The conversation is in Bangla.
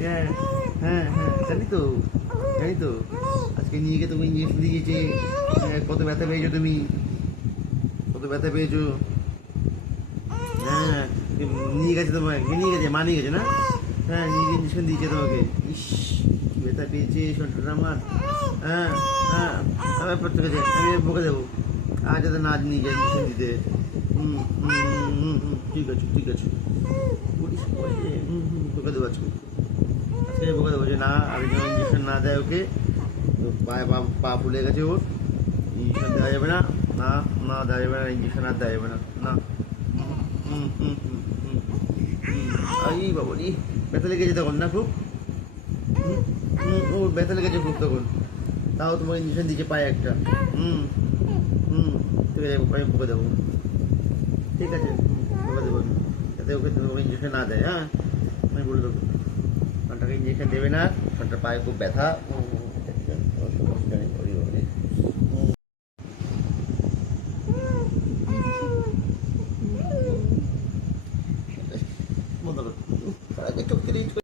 হ্যাঁ হ্যাঁ হ্যাঁ, জানি তো, জানি তো। আজকে নিয়ে গিয়ে তুমি ইঞ্জেকশন দিয়েছে। কত ব্যথা পেয়েছো তুমি, কত ব্যথা পেয়েছো। হ্যাঁ, নিয়ে গেছে তোমাকে, কে নিয়ে গেছে? মা নিয়ে গেছে না? হ্যাঁ, নিয়ে গিয়ে ইঞ্জেকশন দিয়েছে তোমাকে। ইস, কি ব্যথা পেয়েছে শরীরটা আমার। হ্যাঁ হ্যাঁ, আমি ঠিক আছে, আমি বকে দেবো আজ যাতে না নিয়ে যায় ইঞ্জেকশন দিতে। হুম হুম হুম হুম, ঠিক আছে ঠিক আছে। বলিস বলে, বকে দেবো আজকে, আজকে বকে দেবো যে না, আর যেন ইঞ্জেকশন না দেয় ওকে। তো পায়ে পা পা ফুলে গেছে ওর, ইঞ্জেকশন দেওয়া যাবে না। না, না দেওয়া যাবে না, ইঞ্জেকশন আর দেওয়া যাবে না। না। হুম হুম হুম হুম হুম। আই বাবা রে, ব্যথা লেগেছে তখন না খুব? হুম হুম, ও ব্যথা লেগেছে খুব তখন, তাও তোমাকে ইঞ্জেকশন দিচ্ছে পায়ে একটা। হুম হুম, ঠিক আছে, আমি বকে দেবো। ঠিক আছে, বলে দেবো আমি, যাতে ওকে তুমি ওকে ইঞ্জেকশন না দেয়। হ্যাঁ, আমি বলে দেবো ঘন্টাকে ইঞ্জেকশন দেবে না, ঘন্টার পায়ে খুব ব্যথা। বন্ধ করো। চোখ থেকে